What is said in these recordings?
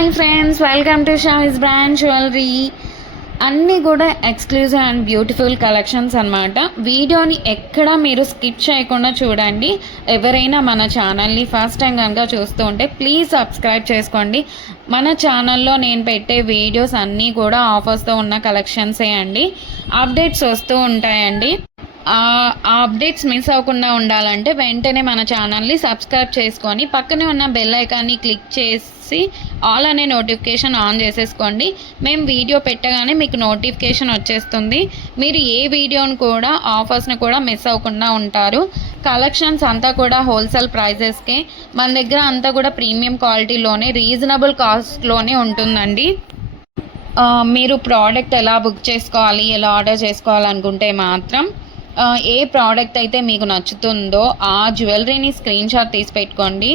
Hi friends, welcome to Shavis brand jewellery. అన్నీ కూడా exclusive and beautiful collections అనమాట. వీడియోని ఎక్కడ మీరు స్కిప్ చేయకుండా చూడండి. ఎవరైనా మన ఛానల్ని ఫస్ట్ టైం కనుక చూస్తూ ఉంటే ప్లీజ్ సబ్స్క్రైబ్ చేసుకోండి. మన ఛానల్లో నేను పెట్టే వీడియోస్ అన్నీ కూడా ఆఫర్స్తో ఉన్న కలెక్షన్సే అండి. అప్డేట్స్ వస్తూ ఉంటాయండి. ఆ అప్డేట్స్ మిస్ అవ్వకుండా ఉండాలంటే వెంటనే మన ఛానల్ని సబ్స్క్రైబ్ చేసుకొని పక్కనే ఉన్న బెల్ ఐకాన్ని క్లిక్ చేసి ఆల్ అనే నోటిఫికేషన్ ఆన్ చేసేసుకోండి. మేము వీడియో పెట్టగానే మీకు నోటిఫికేషన్ వచ్చేస్తుంది. మీరు ఏ వీడియోని కూడా ఆఫర్స్ని కూడా మిస్ అవ్వకుండా ఉంటారు. కలెక్షన్స్ అంతా కూడా హోల్సేల్ ప్రైజెస్కే, మన దగ్గర అంతా కూడా ప్రీమియం క్వాలిటీలోనే రీజనబుల్ కాస్ట్లోనే ఉంటుందండి. మీరు ప్రోడక్ట్ ఎలా బుక్ చేసుకోవాలి, ఎలా ఆర్డర్ చేసుకోవాలనుకుంటే మాత్రం ఏ ప్రోడక్ట్ అయితే మీకు నచ్చుతుందో ఆ జ్యువెలరీని స్క్రీన్ షాట్ తీసి పెట్టుకోండి.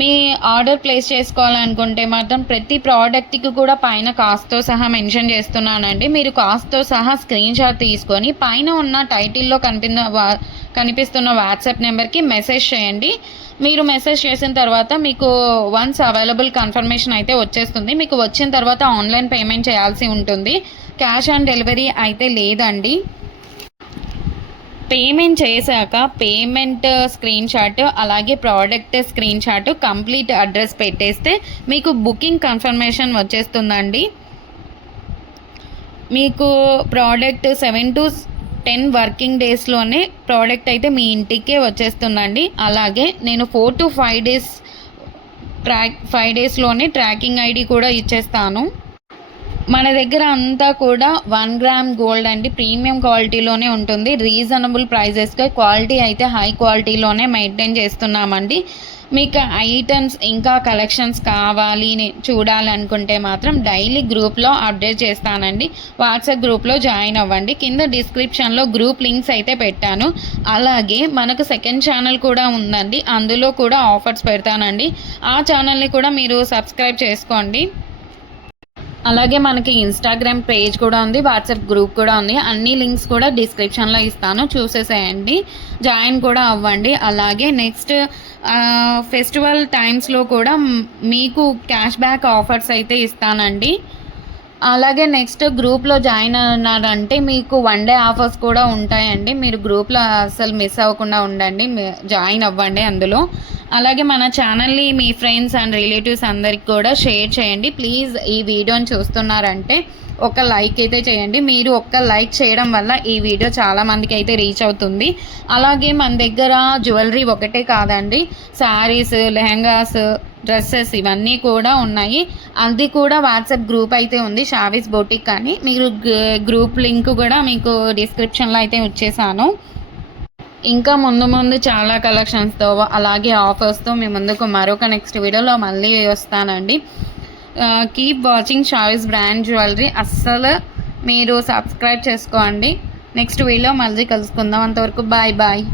మీ ఆర్డర్ ప్లేస్ చేసుకోవాలనుకుంటే మాత్రం ప్రతి ప్రోడక్ట్కి కూడా పైన కాస్ట్తో సహా మెన్షన్ చేస్తున్నానండి. మీరు కాస్ట్తో సహా స్క్రీన్ షాట్ తీసుకొని పైన ఉన్న టైటిల్లో కనిపిస్తున్న వాట్సాప్ నెంబర్కి మెసేజ్ చేయండి. మీరు మెసేజ్ చేసిన తర్వాత మీకు వన్స్ అవైలబుల్ కన్ఫర్మేషన్ అయితే వచ్చేస్తుంది. మీకు వచ్చిన తర్వాత ఆన్లైన్ పేమెంట్ చేయాల్సి ఉంటుంది. క్యాష్ ఆన్ డెలివరీ అయితే లేదండి. పేమెంట్ చేశాక పేమెంట్ స్క్రీన్ షాట్ అలాగే product screen shot complete address పెట్టేస్తే మీకు బుకింగ్ కన్ఫర్మేషన్ వచ్చేస్తుందండి. మీకు ప్రోడక్ట్ 7 to 10 వర్కింగ్ డేస్లోనే ప్రోడక్ట్ అయితే మీ ఇంటికే వచ్చేస్తుందండి. అలాగే నేను 4 to 5 డేస్లోనే ట్రాకింగ్ ఐడి కూడా ఇచ్చేస్తాను. మన దగ్గర అంతా కూడా 1 గ్రామ్ గోల్డ్ అండి, ప్రీమియం క్వాలిటీలోనే ఉంటుంది. రీజనబుల్ ప్రైజెస్గా క్వాలిటీ అయితే హై క్వాలిటీలోనే మెయింటైన్ చేస్తున్నామండి. మీకు ఐటమ్స్ ఇంకా కలెక్షన్స్ కావాలి చూడాలనుకుంటే మాత్రం డైలీ గ్రూప్లో అప్డేట్ చేస్తానండి. వాట్సాప్ గ్రూప్లో జాయిన్ అవ్వండి. కింద డిస్క్రిప్షన్లో గ్రూప్ లింక్స్ అయితే పెట్టాను. అలాగే మనకు సెకండ్ ఛానల్ కూడా ఉందండి, అందులో కూడా ఆఫర్స్ పెడతానండి. ఆ ఛానల్ని కూడా మీరు సబ్స్క్రైబ్ చేసుకోండి. అలాగే మనకి ఇన్స్టాగ్రామ్ పేజ్ కూడా ఉంది, వాట్సాప్ గ్రూప్ కూడా ఉంది. అన్ని లింక్స్ కూడా డిస్క్రిప్షన్లో ఇస్తాను, చూసేసేయండి, జాయిన్ కూడా అవ్వండి. అలాగే నెక్స్ట్ ఫెస్టివల్ టైమ్స్లో కూడా మీకు క్యాష్ బ్యాక్ ఆఫర్స్ అయితే ఇస్తానండి. అలాగే నెక్స్ట్ గ్రూప్లో జాయిన్ అన్నారంటే మీకు 1 day ఆఫర్స్ కూడా ఉంటాయండి. మీరు గ్రూప్లో అసలు మిస్ అవ్వకుండా ఉండండి, జాయిన్ అవ్వండి అందులో. అలాగే మన ఛానల్ని మీ ఫ్రెండ్స్ అండ్ రిలేటివ్స్ అందరికి కూడా షేర్ చేయండి. ప్లీజ్ ఈ వీడియోని చూస్తున్నారంటే ఒక లైక్ అయితే చేయండి. మీరు ఒక్క లైక్ చేయడం వల్ల ఈ వీడియో చాలామందికి అయితే రీచ్ అవుతుంది. అలాగే మన దగ్గర జ్యువెలరీ ఒకటే కాదండి, శారీస్, లెహంగాస్, డ్రెస్సెస్ ఇవన్నీ కూడా ఉన్నాయి. అది కూడా వాట్సాప్ గ్రూప్ అయితే ఉంది, షావిస్ బొటిక్ అని. మీరు గ్రూప్ లింక్ కూడా మీకు డిస్క్రిప్షన్లో అయితే ఇచ్చేసాను. ఇంకా ముందు చాలా కలెక్షన్స్తో అలాగే ఆఫర్స్తో మీ ముందుకు మరొక నెక్స్ట్ వీడియోలో మళ్ళీ వస్తానండి. Keep watching Shavis brand jewellery. అస్సలు మీరు సబ్స్క్రైబ్ చేసుకోండి. నెక్స్ట్ వీడియో మళ్ళీ కలుసుకుందాం. అంతవరకు బాయ్ బాయ్.